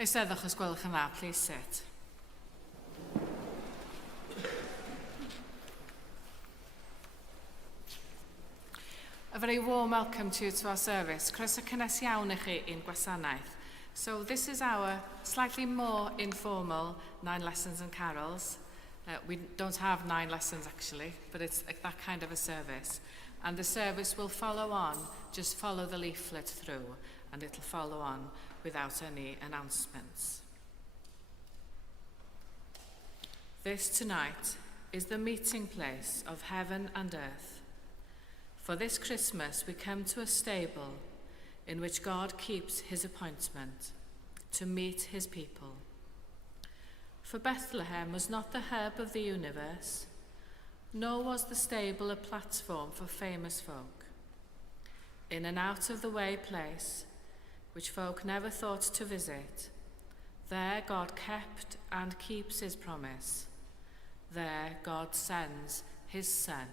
Eisteddwch os gwelwch yn dda, please sit. A very warm welcome to you to our service. Croeso cynnes iawn i chi i'n gwasanaeth. So this is our slightly more informal 9 lessons and carols. We don't have 9 lessons actually, but it's that kind of a service. And the service will follow on, just follow the leaflet through, and it'll follow on without any announcements. This tonight is the meeting place of heaven and earth. For this Christmas we come to a stable in which God keeps his appointment to meet his people. For Bethlehem was not the hub of the universe, nor was the stable a platform for famous folk. In an out-of-the-way place, which folk never thought to visit, there God kept and keeps his promise. There God sends his Son.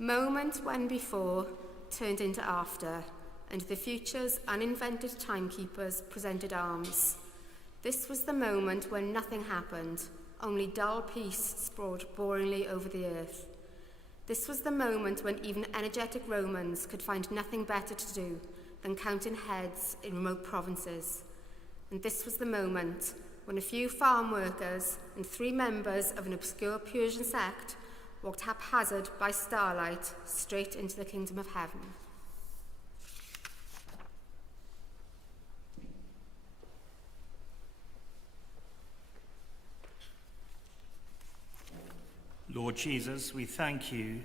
Moment when before turned into after, and the future's uninvented timekeepers presented arms. This was the moment when nothing happened, only dull peace sprawled boringly over the earth. This was the moment when even energetic Romans could find nothing better to do than counting heads in remote provinces. And this was the moment when a few farm workers and 3 members of an obscure Persian sect walked haphazard by starlight straight into the kingdom of heaven. Lord Jesus, we thank you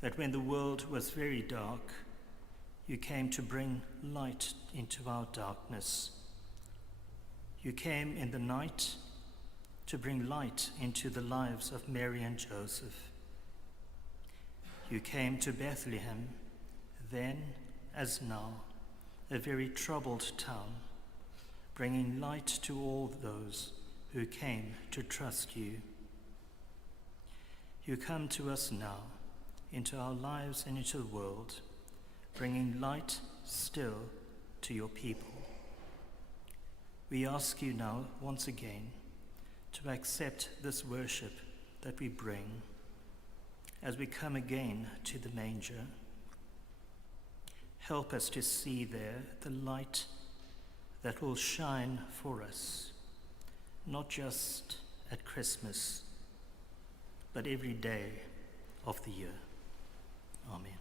that when the world was very dark, you came to bring light into our darkness. You came in the night to bring light into the lives of Mary and Joseph. You came to Bethlehem, then as now, a very troubled town, bringing light to all those who came to trust you. You come to us now, into our lives and into the world, bringing light still to your people. We ask you now, once again, to accept this worship that we bring as we come again to the manger. Help us to see there the light that will shine for us, not just at Christmas, but every day of the year. Amen.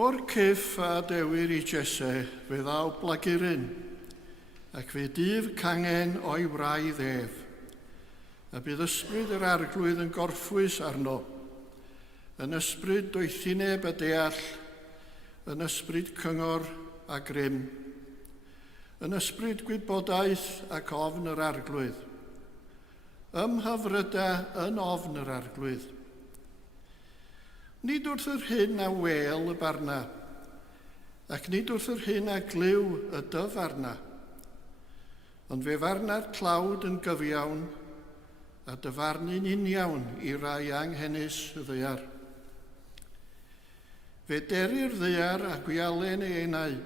O'r cyff a dewir I Jese, fe ddaw blaguryn, ac fe dyf cangen o'i wraidd ef, a bydd ysbryd yr arglwydd yn gorffwys arno, yn ysbryd doethineb a deall, yn ysbryd cyngor a grym, yn ysbryd gwybodaeth ac ofn yr arglwydd, ymhyfryda yn ofn yr arglwydd. Nid wrth yr hyn a wel y barna, ac nid wrth yr hyn a glyw y dyfarna, ond fe farna'r tlawd yn gyfiawn a dyfarnu'n uniawn I rai anghennus y ddaear. Fe derir ddaear a gwialen ei enau,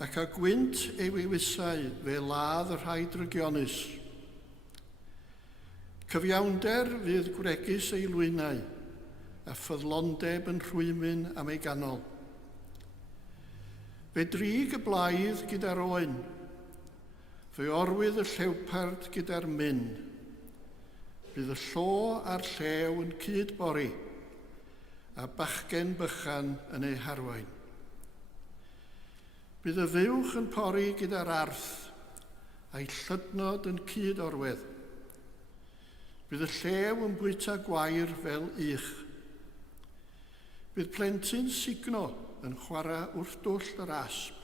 ac a gwynt ei wywisau fe ladd yr hydrogionus. Cyfiawnder fydd gwregus ei lwynau, a ffyddlondeb yn rhwymyn am ei ganol. Fe drig y blaidd gyda'r oen, fe orwydd y llewpard gyda'r myn. Bydd y llo a'r llew yn cydbori, a bachgen bychan yn ei harwain. Bydd y fuwch yn pori gyda'r arth, a'i llydnod yn cydorwedd. Bydd y llew yn bwyta gwair fel ich. Bydd plentyn signo yn chwarae wrth dwll yr asp,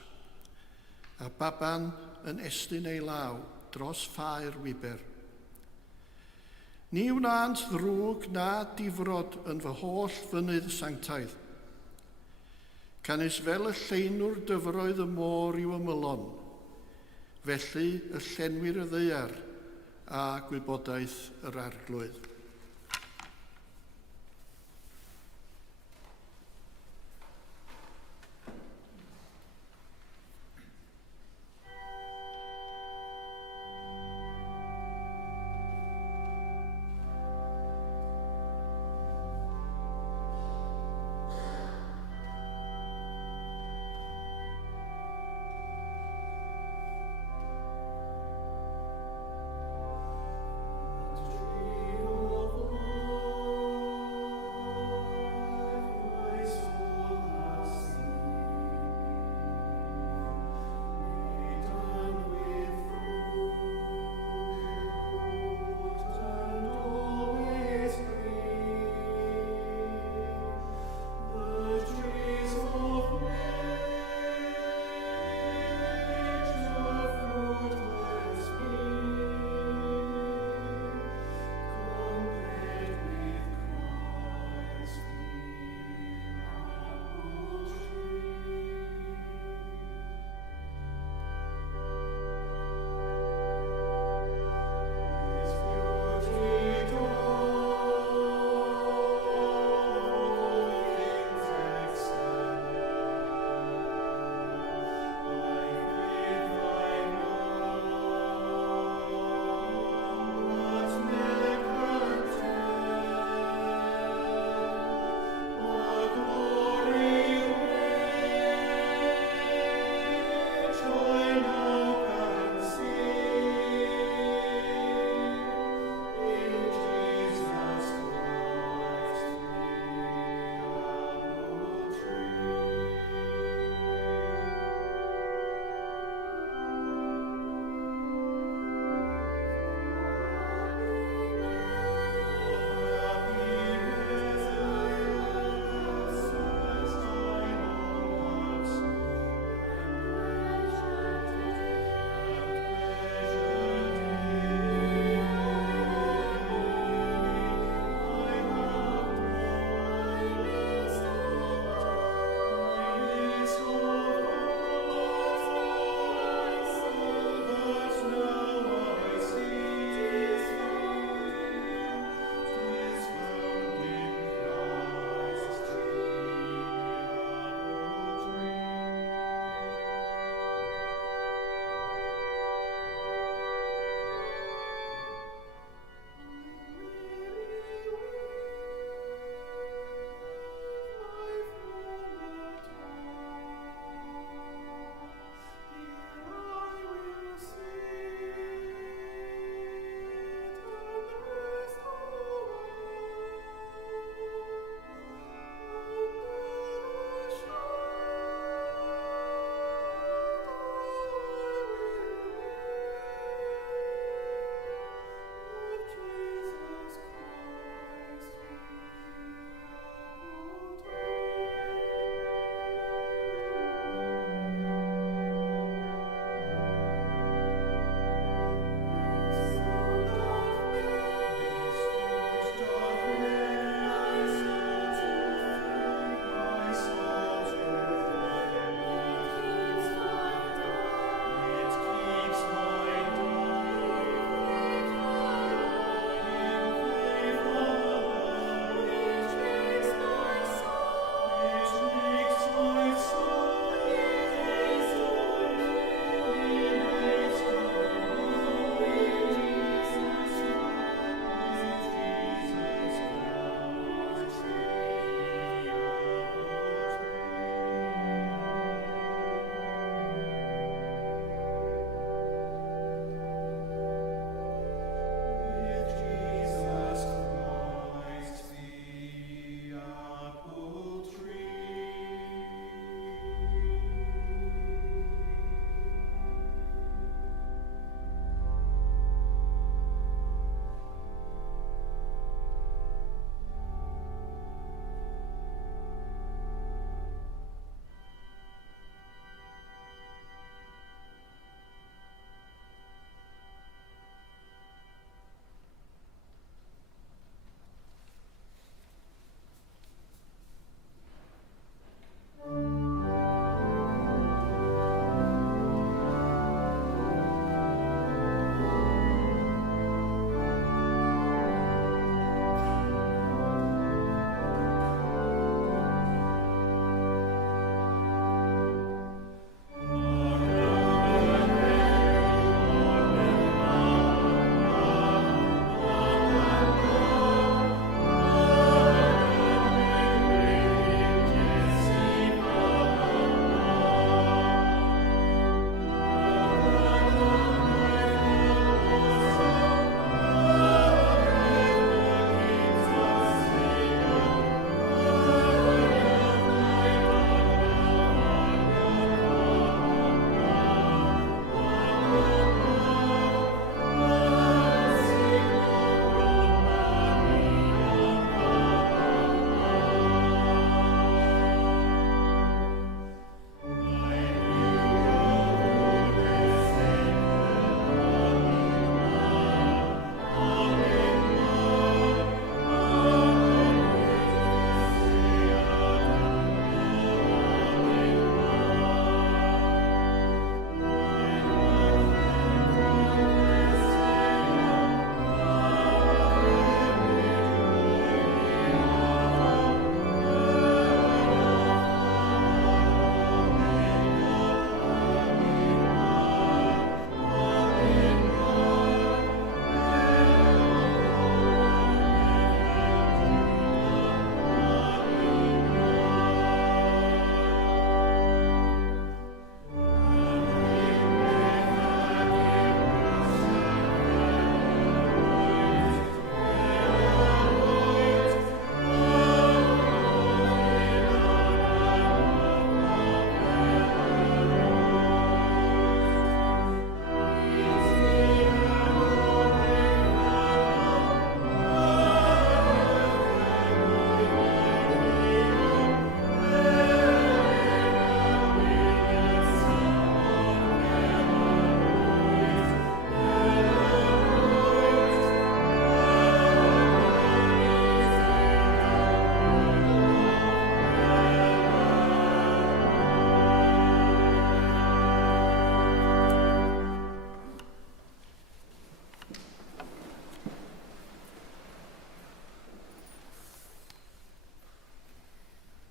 a baban yn estyn ei law dros ffair wiber. Ni wnant ddrwg na difrod yn fy holl fynydd sanctaidd. Canis fel y lleunwr dyfroedd y môr i'w ymylon, felly y llenwir y ddaear a gwybodaeth yr arglwydd. Trio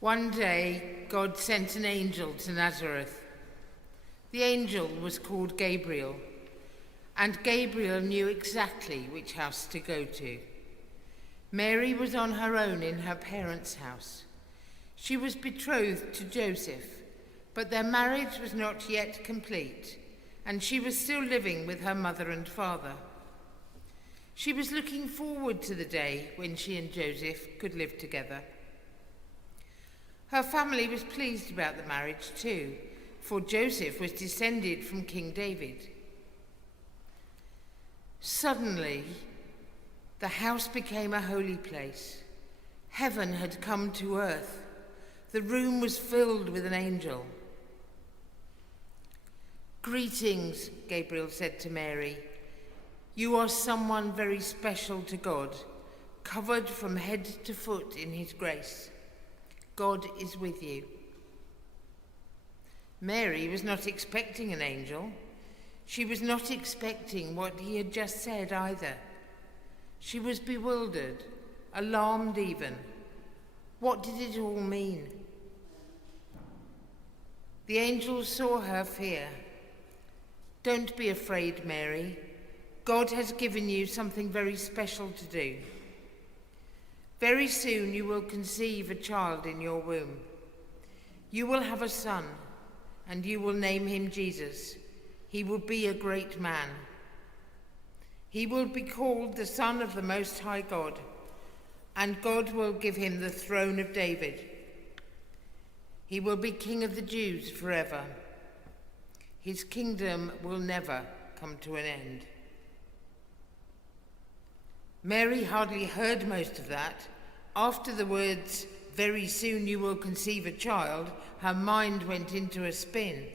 One day, God sent an angel to Nazareth. The angel was called Gabriel, and Gabriel knew exactly which house to go to. Mary was on her own in her parents' house. She was betrothed to Joseph, but their marriage was not yet complete, and she was still living with her mother and father. She was looking forward to the day when she and Joseph could live together. Her family was pleased about the marriage too, for Joseph was descended from King David. Suddenly, the house became a holy place. Heaven had come to earth. The room was filled with an angel. "Greetings," Gabriel said to Mary. "You are someone very special to God, covered from head to foot in his grace. God is with you." Mary was not expecting an angel. She was not expecting what he had just said either. She was bewildered, alarmed even. What did it all mean? The angel saw her fear. "Don't be afraid, Mary. God has given you something very special to do. Very soon you will conceive a child in your womb. You will have a son, and you will name him Jesus. He will be a great man. He will be called the Son of the Most High God, and God will give him the throne of David. He will be King of the Jews forever. His kingdom will never come to an end." Mary hardly heard most of that. After the words, "Very soon you will conceive a child," her mind went into a spin.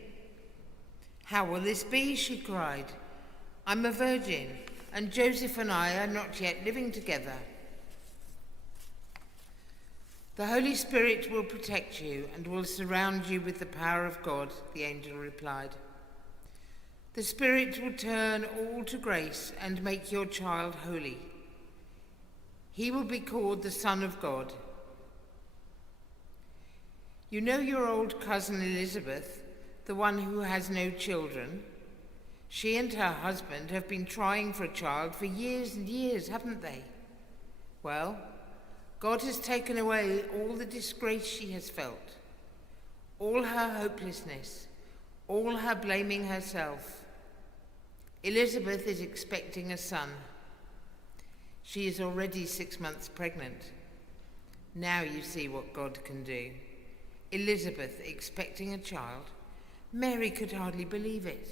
"How will this be?" she cried. "I'm a virgin, and Joseph and I are not yet living together." "The Holy Spirit will protect you and will surround you with the power of God," the angel replied. "The Spirit will turn all to grace and make your child holy. He will be called the Son of God. You know your old cousin Elizabeth, the one who has no children? She and her husband have been trying for a child for years and years, haven't they? Well, God has taken away all the disgrace she has felt, all her hopelessness, all her blaming herself. Elizabeth is expecting a son. She is already 6 months pregnant. Now you see what God can do. Elizabeth expecting a child. Mary could hardly believe it.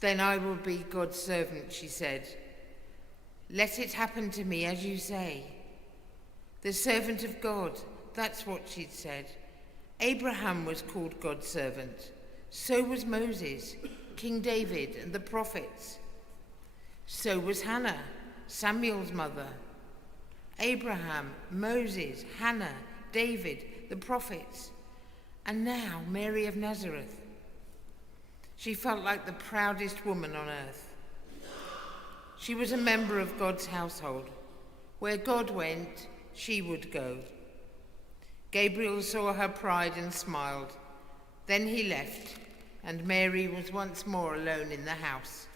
"Then I will be God's servant," she said. "Let it happen to me as you say." The servant of God, that's what she'd said. Abraham was called God's servant. So was Moses, King David, and the prophets. So was Hannah, Samuel's mother. Abraham, Moses, Hannah, David, the prophets, and now Mary of Nazareth. She felt like the proudest woman on earth. She was a member of God's household. Where God went, she would go. Gabriel saw her pride and smiled. Then he left, and Mary was once more alone in the house.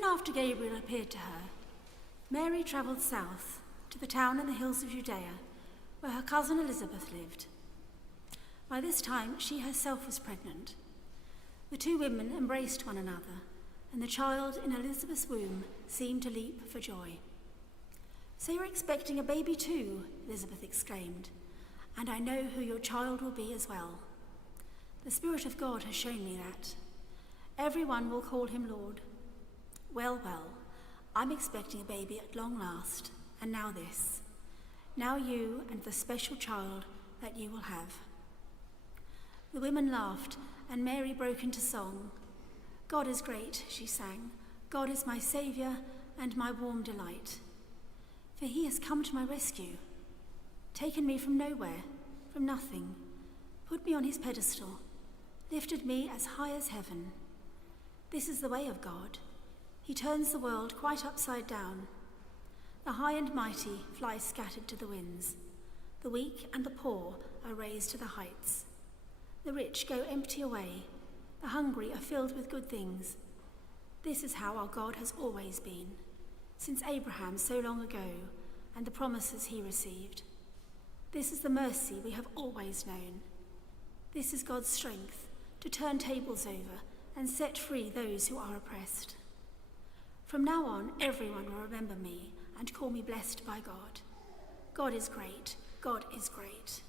soon after Gabriel appeared to her, Mary travelled south to the town in the hills of Judea, where her cousin Elizabeth lived. By this time, she herself was pregnant. The two women embraced one another, and the child in Elizabeth's womb seemed to leap for joy. "So you're expecting a baby too," Elizabeth exclaimed, "and I know who your child will be as well. The Spirit of God has shown me that. Everyone will call him Lord. Well, I'm expecting a baby at long last, and now this. Now you and the special child that you will have." The women laughed, and Mary broke into song. "God is great," she sang. "God is my Saviour and my warm delight. For he has come to my rescue, taken me from nowhere, from nothing, put me on his pedestal, lifted me as high as heaven. This is the way of God. He turns the world quite upside down. The high and mighty fly scattered to the winds. The weak and the poor are raised to the heights. The rich go empty away. The hungry are filled with good things. This is how our God has always been, since Abraham so long ago and the promises he received. This is the mercy we have always known. This is God's strength to turn tables over and set free those who are oppressed. From now on, everyone will remember me and call me blessed by God. God is great. God is great."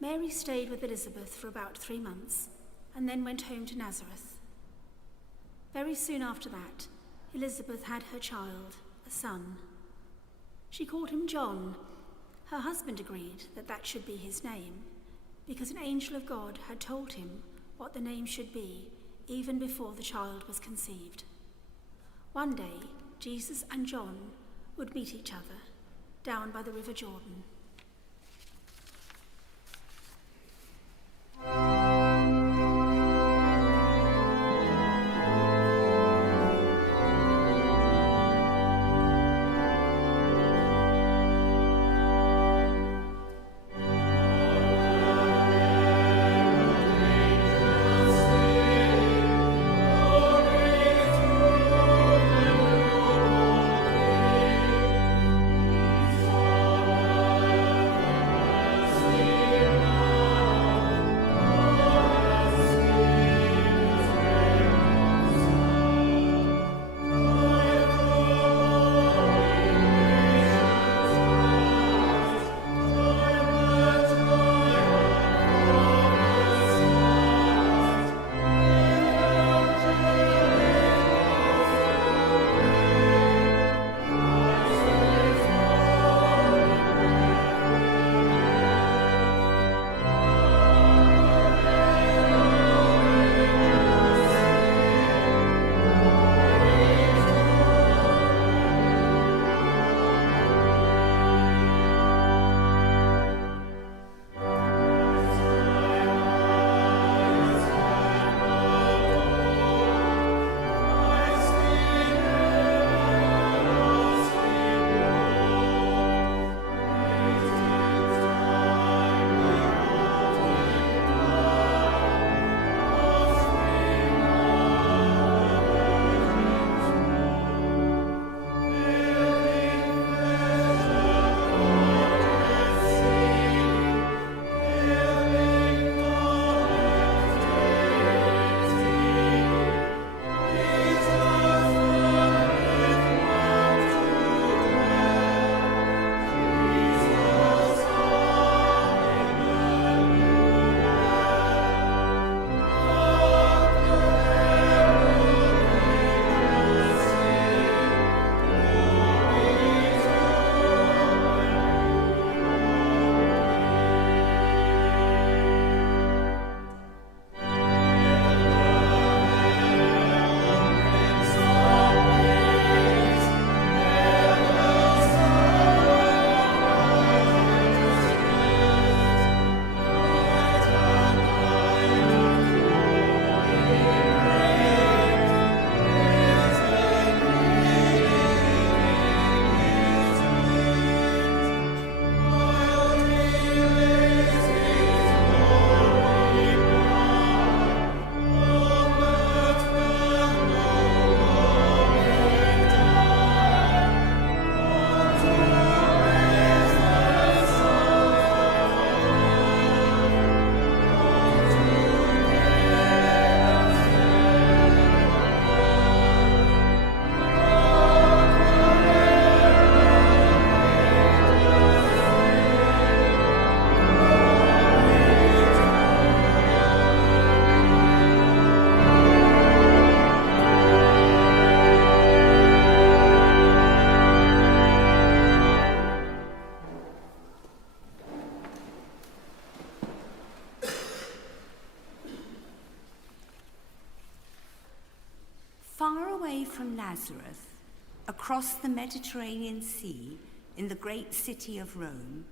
Mary stayed with Elizabeth for about 3 months and then went home to Nazareth. Very soon after that, Elizabeth had her child, a son. She called him John. Her husband agreed that that should be his name, because an angel of God had told him what the name should be even before the child was conceived. One day, Jesus and John would meet each other down by the River Jordan. Amen. from Nazareth, across the Mediterranean Sea in the great city of Rome,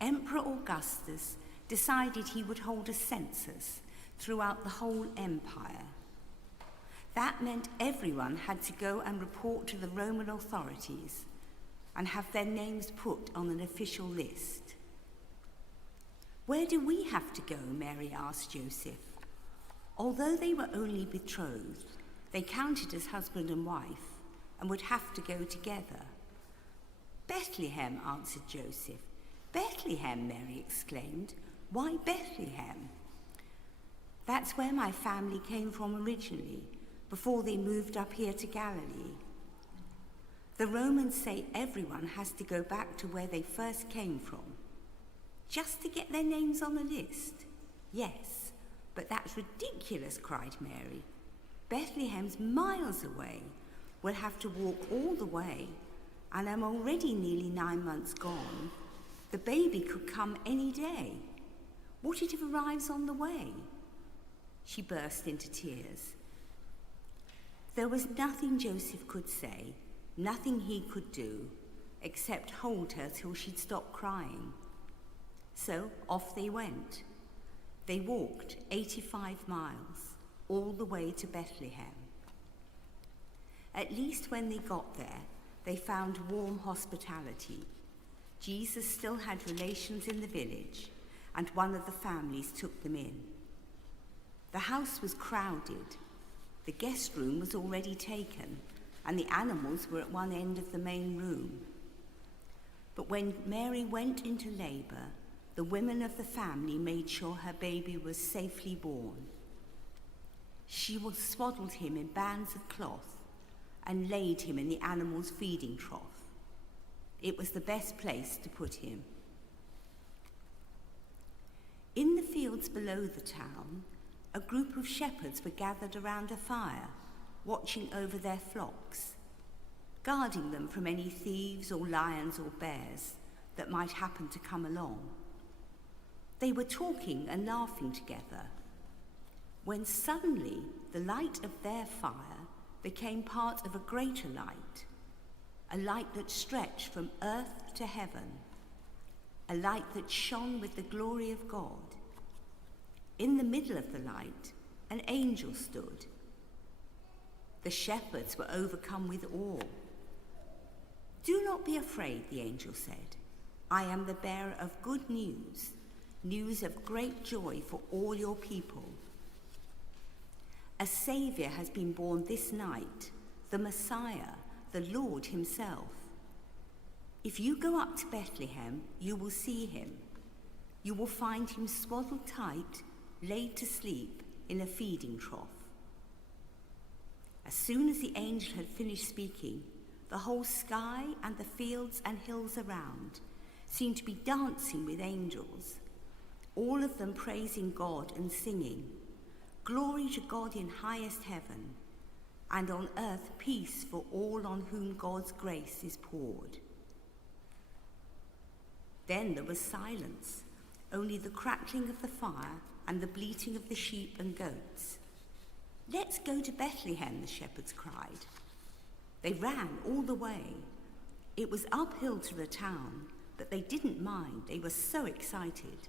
Emperor Augustus decided he would hold a census throughout the whole empire. That meant everyone had to go and report to the Roman authorities and have their names put on an official list. "Where do we have to go?" Mary asked Joseph. Although they were only betrothed, they counted as husband and wife and would have to go together. "Bethlehem," answered Joseph. "Bethlehem," Mary exclaimed. "Why Bethlehem?" "That's where my family came from originally, before they moved up here to Galilee. The Romans say everyone has to go back to where they first came from, just to get their names on the list." "Yes, but that's ridiculous," cried Mary. "Bethlehem's miles away. We'll have to walk all the way, and I'm already nearly 9 months gone. The baby could come any day. What if it arrives on the way?" She burst into tears. There was nothing Joseph could say, nothing he could do, except hold her till she'd stop crying. So off they went. They walked 85 miles, all the way to Bethlehem. At least when they got there, they found warm hospitality. Jesus still had relations in the village, and one of the families took them in. The house was crowded. The guest room was already taken, and the animals were at one end of the main room. But when Mary went into labor, the women of the family made sure her baby was safely born. She swaddled him in bands of cloth and laid him in the animals' feeding trough. It was the best place to put him. In the fields below the town, a group of shepherds were gathered around a fire, watching over their flocks, guarding them from any thieves or lions or bears that might happen to come along. They were talking and laughing together, when suddenly the light of their fire became part of a greater light, a light that stretched from earth to heaven, a light that shone with the glory of God. In the middle of the light, an angel stood. The shepherds were overcome with awe. "Do not be afraid," the angel said. "I am the bearer of good news, news of great joy for all your people. A Saviour has been born this night, the Messiah, the Lord himself. If you go up to Bethlehem, you will see him. You will find him swaddled tight, laid to sleep in a feeding trough." As soon as the angel had finished speaking, the whole sky and the fields and hills around seemed to be dancing with angels, all of them praising God and singing, "Glory to God in highest heaven, and on earth peace for all on whom God's grace is poured." Then there was silence, only the crackling of the fire and the bleating of the sheep and goats. "Let's go to Bethlehem," the shepherds cried. They ran all the way. It was uphill to the town, but they didn't mind. They were so excited.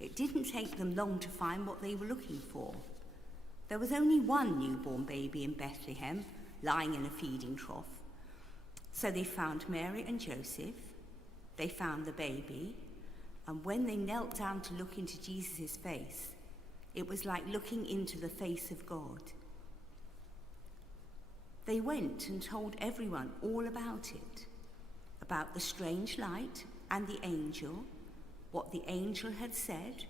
It didn't take them long to find what they were looking for. There was only one newborn baby in Bethlehem, lying in a feeding trough. So they found Mary and Joseph. They found the baby, and when they knelt down to look into Jesus' face, it was like looking into the face of God. They went and told everyone all about it, about the strange light and the angel, what the angel had said,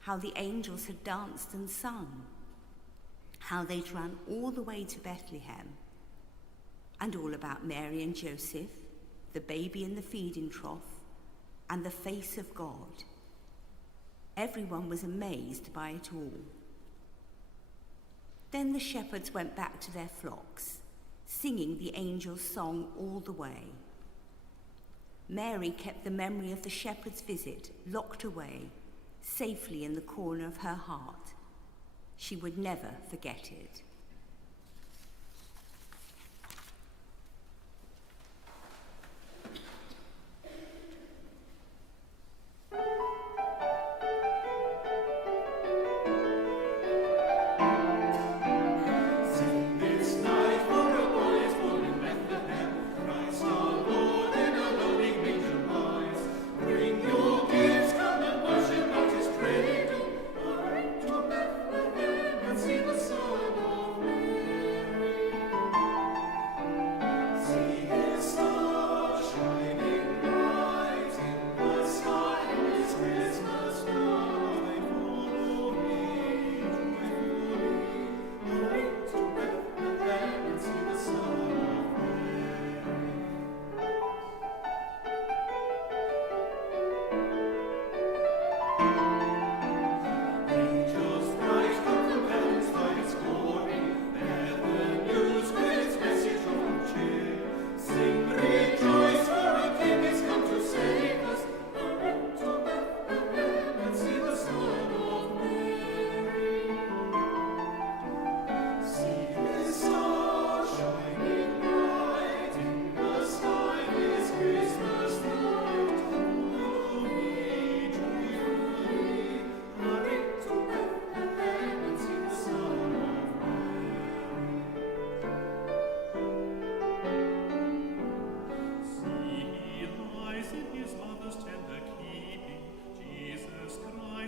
how the angels had danced and sung, how they'd run all the way to Bethlehem, and all about Mary and Joseph, the baby in the feeding trough, and the face of God. Everyone was amazed by it all. Then the shepherds went back to their flocks, singing the angel's song all the way. Mary kept the memory of the shepherd's visit locked away, safely in the corner of her heart. She would never forget it.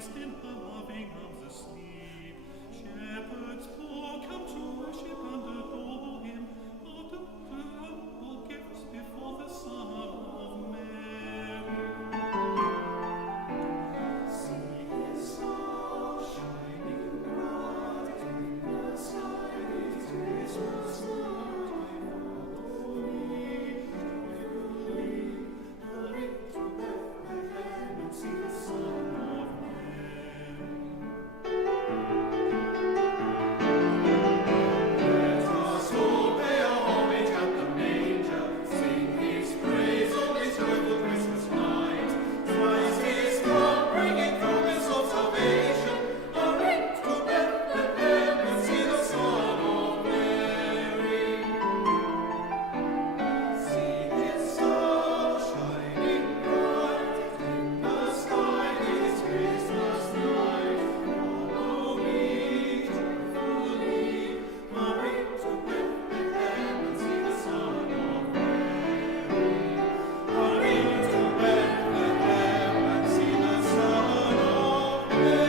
Christ in her loving arms asleep. Shepherds poor come to worship and adore him. Offer humble gifts before the Son of Mary. See his star shining bright in the sky. It's Christmas night. Follow me joyfully. Hurry to Bethlehem and see the Son of Mary. Let us all pay our homage at the manger, sing his praise on this joyful Christmas night. Christ is come, bringing promise of salvation. Hurry to Bethlehem and see the Son of Mary. See his star shining bright in the sky. It's Christmas night. Follow me joyfully. Hurry to Bethlehem and see the Son of Mary. Hurry to Bethlehem and see the Son of Mary.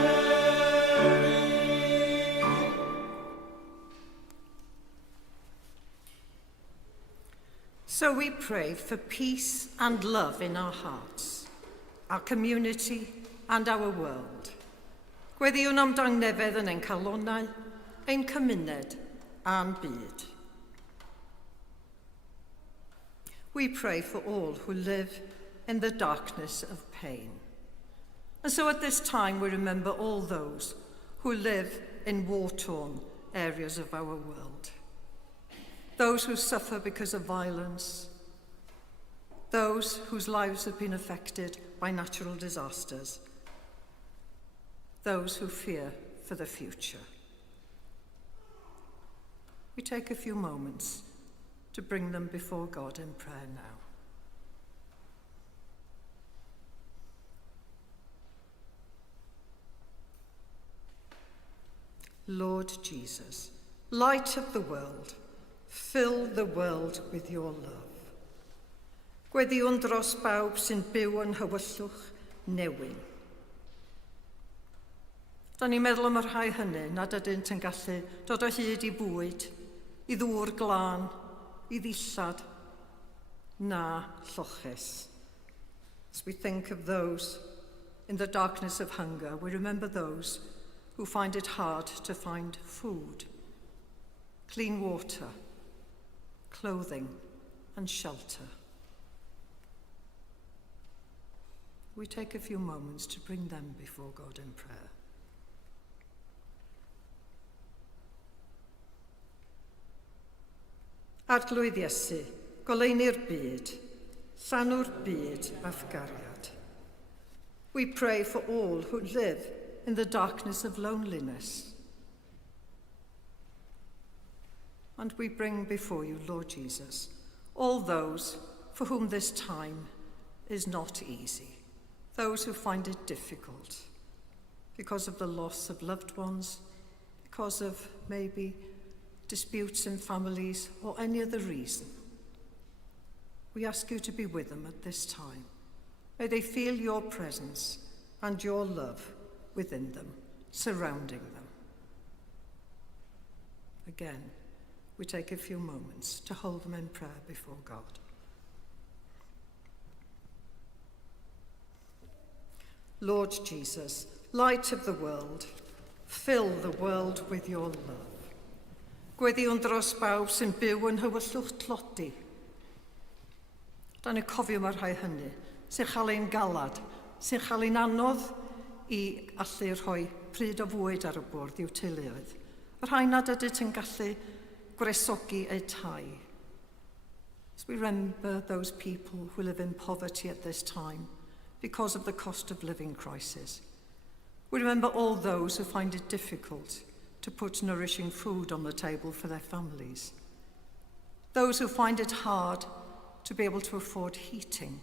So we pray for peace and love in our hearts, our community and our world. Gweddiwn am dangnefedd yn ein calonnau, ein cymuned a'n byd. We pray for all who live in the darkness of pain. And so at this time we remember all those who live in war-torn areas of our world. Those who suffer because of violence, those whose lives have been affected by natural disasters, those who fear for the future. We take a few moments to bring them before God in prayer now. Lord Jesus, light of the world, fill the world with your love. Gweddiwn dros bawb sy'n byw yn hywyllwch newyn. Da ni'n meddwl am y rhai hynny nad ydynt yn gallu dod o hyd i bwyd, i ddŵr glân, i ddillad, na llochus. As we think of those in the darkness of hunger, we remember those who find it hard to find food, clean water, clothing and shelter. We take a few moments to bring them before God in prayer. Arglwydd Iesu, goleini'r byd, llanw'r byd athgariad. We pray for all who live in the darkness of loneliness. And we bring before you, Lord Jesus, all those for whom this time is not easy, those who find it difficult because of the loss of loved ones, because of maybe disputes in families or any other reason. We ask you to be with them at this time. May they feel your presence and your love within them, surrounding them. Again, we take a few moments to hold them in prayer before God. Lord Jesus, light of the world, fill the world with your love. Gweddiwn dros bawb sy'n byw yn hywyllwch tlodi. Da ni cofio mae'r rhai hynny, sy'n cael ein galad, sy'n cael ein anodd i allu rhoi pryd o fwyd ar y bwrdd i'w teuluoedd. Y rhai nad ydyt yn gallu gwresogi eu tai. As we remember those people who live in poverty at this time because of the cost of living crisis. We remember all those who find it difficult to put nourishing food on the table for their families. Those who find it hard to be able to afford heating.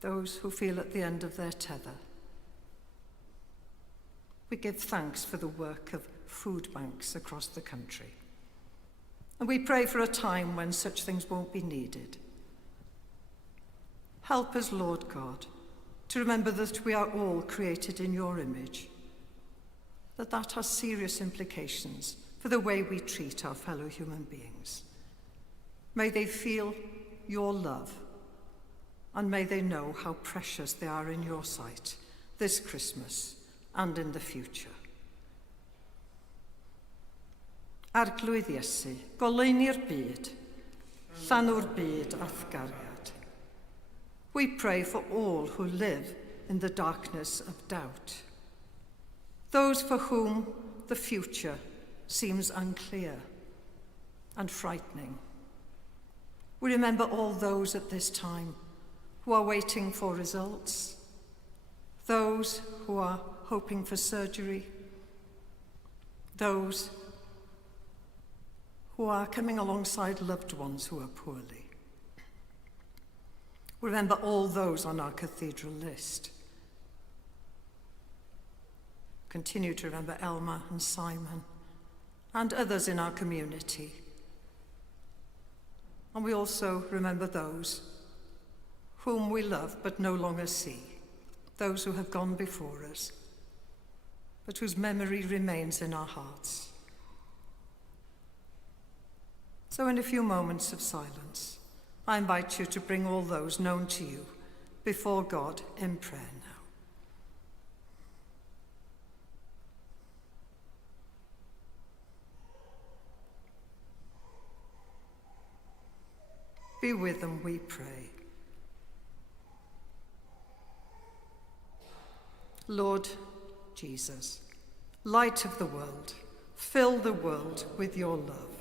Those who feel at the end of their tether. We give thanks for the work of food banks across the country. And we pray for a time when such things won't be needed. Help us, Lord God, to remember that we are all created in your image, that has serious implications for the way we treat our fellow human beings. May they feel your love, and may they know how precious they are in your sight this Christmas and in the future. Arglwydd Iesu, goleini'r byd, llanw'r byd athgariad. We pray for all who live in the darkness of doubt, those for whom the future seems unclear and frightening. We remember all those at this time who are waiting for results, those who are hoping for surgery, those who are coming alongside loved ones who are poorly. Remember all those on our cathedral list. Continue to remember Elma and Simon and others in our community. And we also remember those whom we love but no longer see, those who have gone before us, but whose memory remains in our hearts. So in a few moments of silence, I invite you to bring all those known to you before God in prayer now. Be with them, we pray. Lord Jesus, light of the world, fill the world with your love.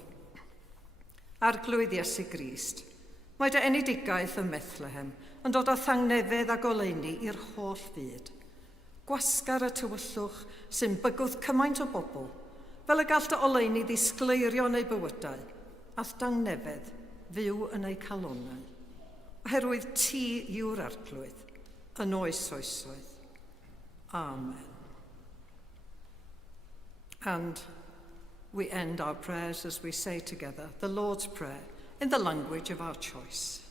Arglwydd Iesu Grist, mae dy enedigaeth ym Methlehem yn dod â thangnefedd a goleuni i'r holl fyd. Gwasgar y tywyllwch sy'n bygwth cymaint o bobl, fel y gall dy oleuni ddisgleirio yn ei bywydau, a thangnefedd fyw yn ei calonnau. Oherwydd ti yw'r arglwydd, yn oes oesoedd. Amen. And we end our prayers as we say together the Lord's Prayer in the language of our choice.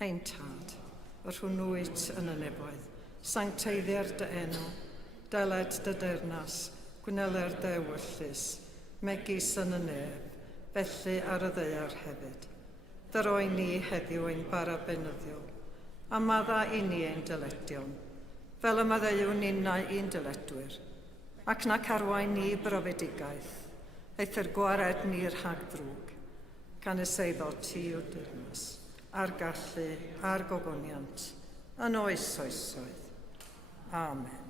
Ein tad, yr hwnnwyd yn y nefoedd, sancteiddiau'r dy enw, deled dy dernas, gwneler dy ewyllus, megis yn y neb, felly ar y ddeiar hefyd. Dyroi ni heddiw ein bara benyddiol, a madda i ni ein dyledion, fel y maddeuwn ninnau i'n dyledwyr, ac na carwain ni brofedigaeth, eith'r gwared ni'r rhag drwg, gan y seiddo ti o dyrnas, a'r gallu, a'r gogoniant, yn oes oesoedd. Amen.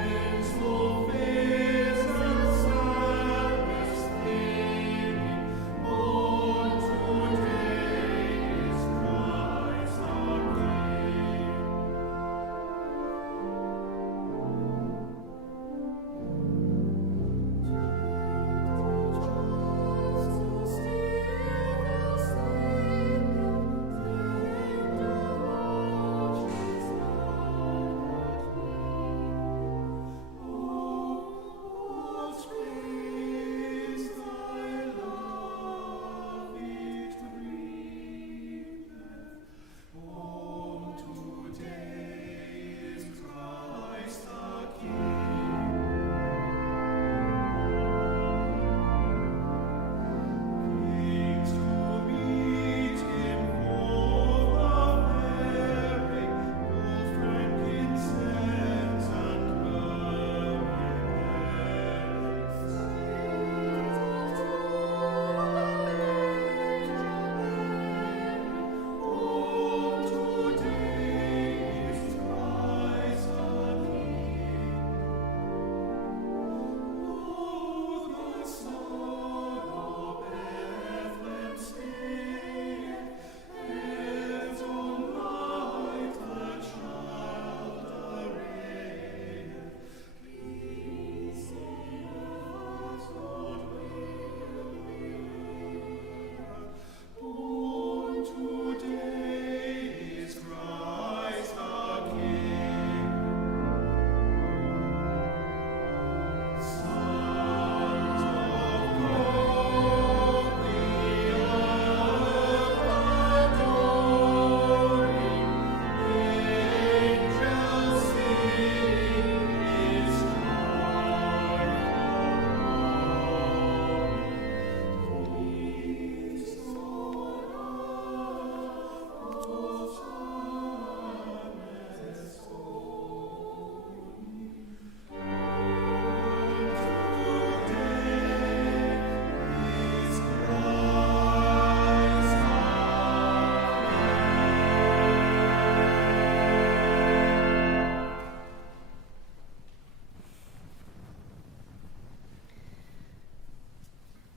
Thanks for peace and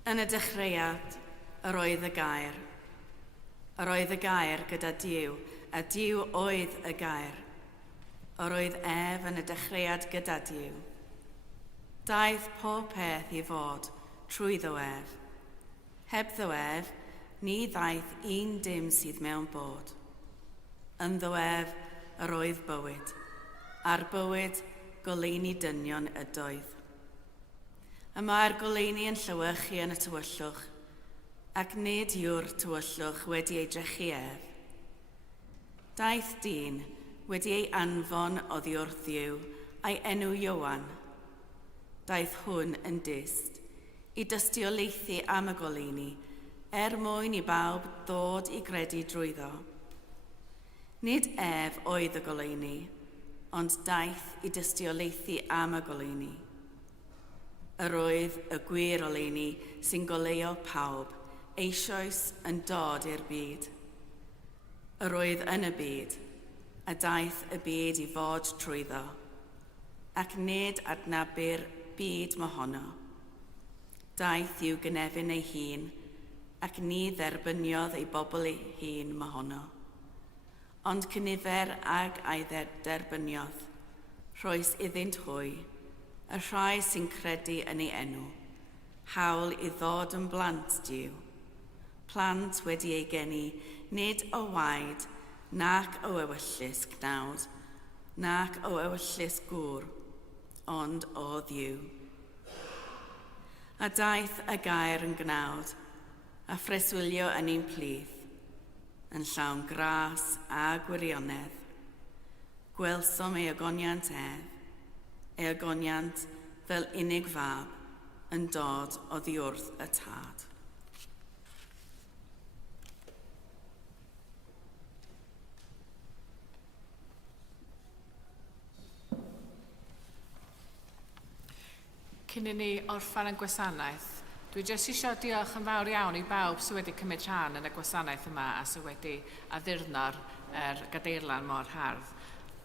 Yn y dechreuad, yr oedd y gair. Yr oedd y gair gyda Duw, a Duw oedd y gair. Yr oedd ef yn y dechreuad gyda Duw. Daeth pob peth i fod trwy ddo ef. Heb ddo ef, ni ddaeth un dim sydd mewn bod. Yn ddo ef, yr oedd bywyd. A'r bywyd, goleuni dynion ydoedd. Mae'r goleuni yn llewychu yn y tywyllwch, ac nid yw'r tywyllwch wedi ei drechu ef. Daeth dyn wedi ei anfon oddi wrth Dduw a'i enw Ioan. Daeth hwn yn dyst i dystiolaethu am y goleuni, mwyn i bawb ddod i gredu drwyddo. Nid ef oedd y goleuni, ond daeth i dystiolaethu am y goleuni. Yr oedd y gwir oleuni sy'n goleuo pawb, eisoes yn dod i'r byd. Yr oedd yn y byd, a daeth y byd i fod trwyddo, ac nid adnabu'r byd mohono. Daeth i'w gynefin ei hun, ac ni dderbyniodd ei bobl ei hun mohono. Ond cynifer ag a'i derbyniodd, rhoes iddynt hwy, y rhai sy'n credu yn ei enw, hawl i ddod yn blant Duw. Plant wedi ei geni, nid o waed, nac o ewyllus gnawd, nac o ewyllus gŵr, ond o Dduw. A daeth y gair yn gnawd, a phreswylio yn ein plith, yn llawn gras a gwirionedd. Gwelsom ei agoniant ef, ei agoniant fel unig fab yn dod oddi wrth y tad. Cyn i ni orffen y gwasanaeth, dwi jyst eisiau diolch yn fawr iawn i bawb sydd wedi cymryd rhan yn y gwasanaeth yma a sydd wedi addurno'r gadeirlan mor hardd.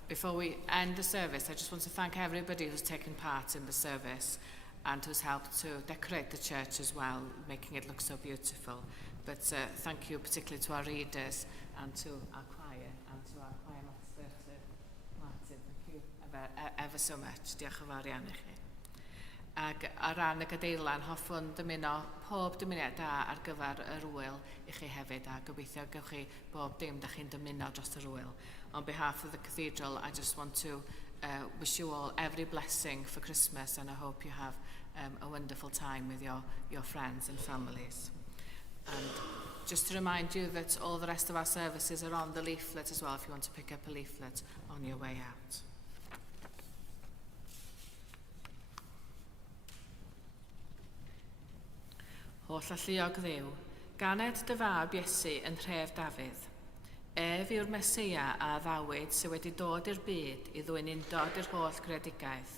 Before we end the service, I just want to thank everybody who's taken part in the service and who's helped to decorate the church as well, making it look so beautiful. But thank you particularly to our readers and to our choir and to our choir master, Martin. Thank you ever so much. Diolch yn fawr iawn i chi. Ac ar ran y gadeirlan, hoffwn dymuno pob dymuniad da ar gyfer yr wyl i chi hefyd, a gobeithio gewch chi bob dim da chi'n dymuno dros yr wyl. On behalf of the cathedral, I just want to wish you all every blessing for Christmas, and I hope you have a wonderful time with your friends and families. And just to remind you that all the rest of our services are on the leaflet as well, if you want to pick up a leaflet on your way out. Holl alluog Dduw, ganed dy fab Iesu yn nhref Dafydd. Ef yw'r Mesia a ddawyd sydd wedi dod i'r byd i ddwyn undod i'r holl gredigaeth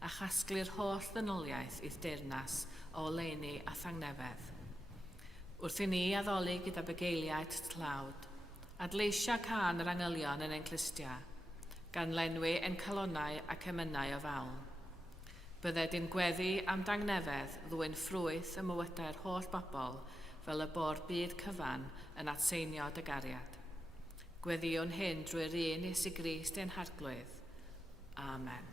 a chasglu'r holl ddynoliaeth i'r deyrnas o leini a thangnefedd. Wrth i ni addoli gyda bugeiliaid tlawd, adleisia can yr angylion yn ein clustia, gan lenwi ein calonau ac emynau o fawl. Bydded i'n gweddi am dangnefedd ddwyn ffrwyth y mywydau'r holl bobl fel y bod byd cyfan yn atseinio dy gariad. Gweddiwn hyn drwy'r un Iesu Grist ein harglwydd. Amen.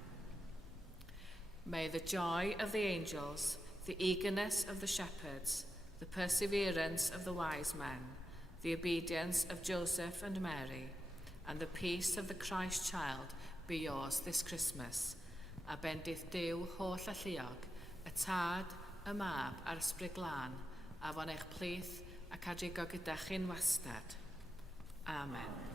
May the joy of the angels, the eagerness of the shepherds, the perseverance of the wise men, the obedience of Joseph and Mary, and the peace of the Christ child be yours this Christmas. A bendith Duw holl alluog, y tad, y mab a'r ysbryd glân, a fo'n eich plith ac adrigo gyda chi'n wastad. Amen.